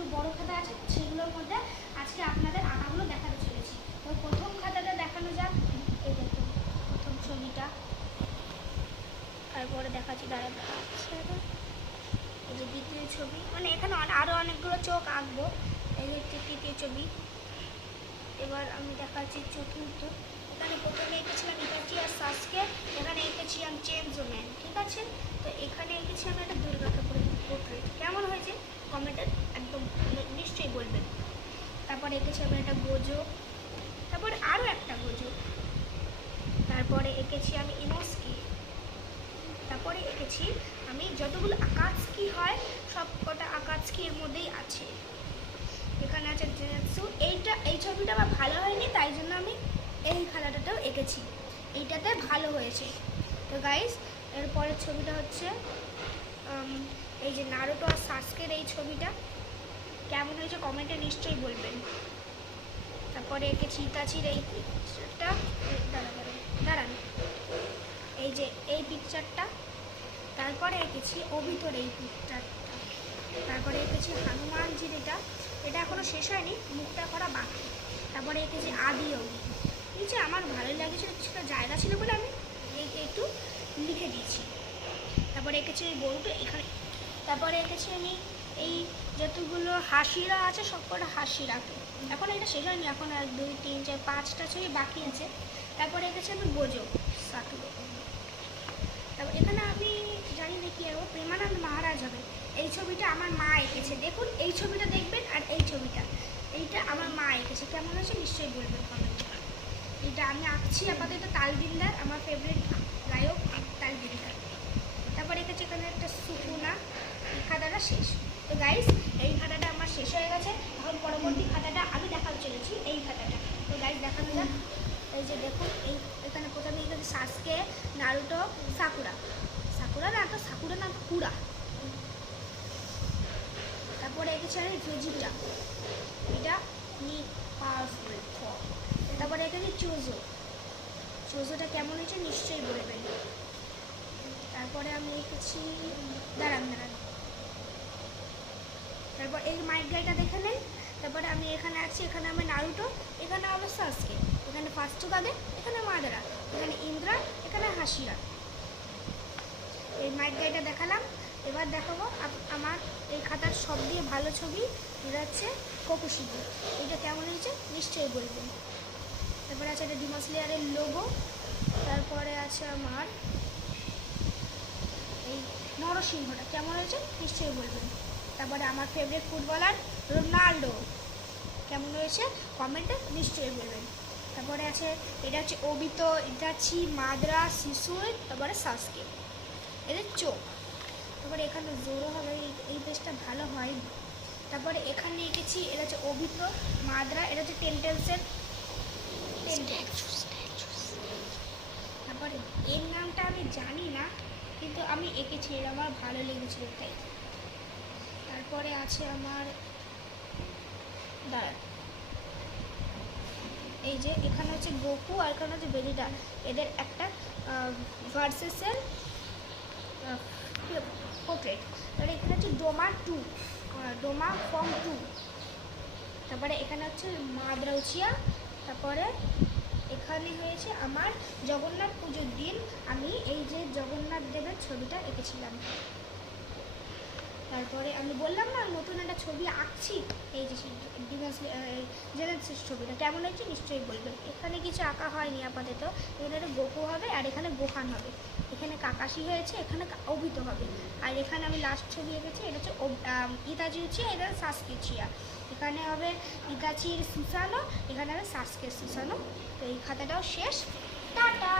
দুটো বড় খাতা আছে, সেগুলোর মধ্যে আজকে আপনাদের আঁকাগুলো দেখাতে চলেছি। তো প্রথম খাতাটা দেখানো যাক। এই দেখুন প্রথম ছবিটা, তারপরে দেখাচ্ছি দাঁড়াবে। এই যে দ্বিতীয় ছবি, মানে এখানে আরও অনেকগুলো চোখ আঁকবো। এই যে তৃতীয় ছবি। এবার আমি দেখাচ্ছি চতুর্থ। এখানে প্রথমে এঁকেছিলাম ইতাচি আর সাসকে, এখানে এঁকেছি আমি চেনজো ম্যান, ঠিক আছে। তো এখানে এঁকেছি আমি একটা দুর্গা ঠাকুরের পোর্ট্রেট। কেমন হয়েছে কমেন্টে একদম নিশ্চয়ই বলবেন। তারপরে এঁকেছি আমি একটা গোজো, তারপরে আরও একটা গোজো। তারপরে এঁকেছি আমি ইনোস্কি। তারপরে এঁকেছি আমি যতগুলো আকাৎসুকি হয় সব কটা আকাৎসুকি এর মধ্যেই আছে। এখানে আছে জেনাৎসু। এই ছবিটা আমার ভালো হয়নি, তাই জন্য আমি এই খাতাটাতেও এঁকেছি, এইটাতে ভালো হয়েছে। তো গাইস, এরপরের ছবিটা হচ্ছে এই যে নারুটো আর সাসকের এই ছবিটা। কেমন হয়েছে কমেন্টে নিশ্চয়ই বলবেন। তারপরে এঁকেছি ইতাচির এই পিকচারটা। দাঁড়ান, এই যে এই পিকচারটা। তারপরে এঁকেছি অবিতর এই পিকচারটা। তারপরে এঁকেছি হনুমানজির এটা এখনও শেষ হয়নি, মুখটা করা বাকি। তারপরে এঁকেছি আদি যোগী। নিচে আমার ভালোই লাগেছিলো, কিছুটা জায়গা ছিল বলে আমি একটু লিখে দিয়েছি। তারপরে এঁকেছি এই গরুটা এখানে। তারপরে এঁকেছি আমি এই যতগুলো হাসিরা আছে সব কটা হাসিরাকে। এখন এটা শেষ হয়নি, এখন 1 2 3 4 5টা ছবি বাকি আছে। তারপরে এঁকেছি আমি গোজো সাতুরো। তারপর এখানে আমি জানি না কি আরও প্রেমানন্দ মহারাজ হবে। এই ছবিটা আমার মা এঁকেছে, দেখুন এই ছবিটা দেখবেন আর এই ছবিটা, এইটা আমার মা এঁকেছে। কেমন হয়েছে নিশ্চয়ই বলবেন কমেন্টে। এটা আমি আঁকছি আপাতত তালবিন্দার, আমার ফেভারিট গায়ক তালবিন্দার। তারপর এঁকেছি এখানে একটা সুকুনা। এই খাতাটা শেষ। তো গাইস, এই খাতাটা আমার শেষ হয়ে গেছে। এখন পরবর্তী খাতাটা আমি দেখাতে চলেছি, এই খাতাটা। তো গাইস দেখানো যাক। এই যে দেখুন, এখানে প্রথমে এখানে সাসকে, নারুটো, সাকুরা না কুরা। তারপরে এঁকেছি আমি ভেজিটা, এটা পাওয়ারফুল ফর্ম। তারপরে এখানে চোজোটা কেমন হয়েছে নিশ্চয়ই বলবেন। তারপরে আমি এঁকেছি দাঁড়ান। তারপর এই মাইক গাইটা দেখে নেন। তারপরে আমি এখানে আছি, এখানে আমি নারুটো, এখানে হবে সাসকে, এখানে ফার্স্টুকাগে, এখানে মাদারা, এখানে ইন্দ্রা, এখানে হাসিরা। এই মাইক গাইটা দেখালাম। এবার দেখাবো আমার এই খাতার সব দিয়ে ভালো ছবি, এটা হচ্ছে কোকুশিকি। এটা কেমন হয়েছে নিশ্চয়ই বলবেন। তারপরে আছে এটা ডিমন স্লেয়ারের লোগো। তারপরে আছে আমার এই নরসিংহটা, কেমন হয়েছে নিশ্চয়ই বলবেন। তারপরে আমার ফেভারিট ফুটবলার রোনাল্ডো, কেমন হয়েছে কমেন্টে নিশ্চয়ই বলবেন। তারপরে আছে এটা হচ্ছে ওবিতো, ইতাচি, মাদ্রা, শিশুই, তারপরে সাসকে, এদের চোখ। তারপরে এখানে জোরো হবে, এই পেজটা ভালো হয়। তারপরে এখানে এঁকেছি এটা হচ্ছে ওবিতো, মাদ্রা, এটা হচ্ছে টেন্টেলসের তারপরে এর নামটা আমি জানি না, কিন্তু আমি এঁকেছি, এটা আমার ভালো লেগেছিল তাই। তারপরে আছে আমার এই যে এখানে হচ্ছে গোকু আর এখানে হচ্ছে ভেজিটা, এদের একটা ভার্সেসের পোর্ট্রেট। তাহলে এখানে হচ্ছে ডোমা ফর্ম 2। তারপরে এখানে হচ্ছে মাদ্রা উচিয়া। তারপরে এখানে হয়েছে আমার জগন্নাথ পুজোর দিন আমি এই যে জগন্নাথ দেবের ছবিটা এঁকেছিলাম। তারপরে আমি বললাম না নতুন একটা ছবি আঁকছি, এই যে জেনেছিস ছবিটা কেমন হয়েছে নিশ্চয়ই বলবেন। এখানে কিছু আঁকা হয়নি আপাতত, এখানে গোকু হবে আর এখানে গোহান হবে, এখানে কাকাশি হয়েছে, এখানে অভিত হবে। আর এখানে আমি লাস্ট ছবি এঁকেছি, এটা হচ্ছে ইতাচি উচিয়া, এটা সাসকে উচিয়া। এখানে হবে ইতাচির সুসানো, এখানে হবে সাসকে সুসানো। তো এই খাতাটাও শেষ। টাটা।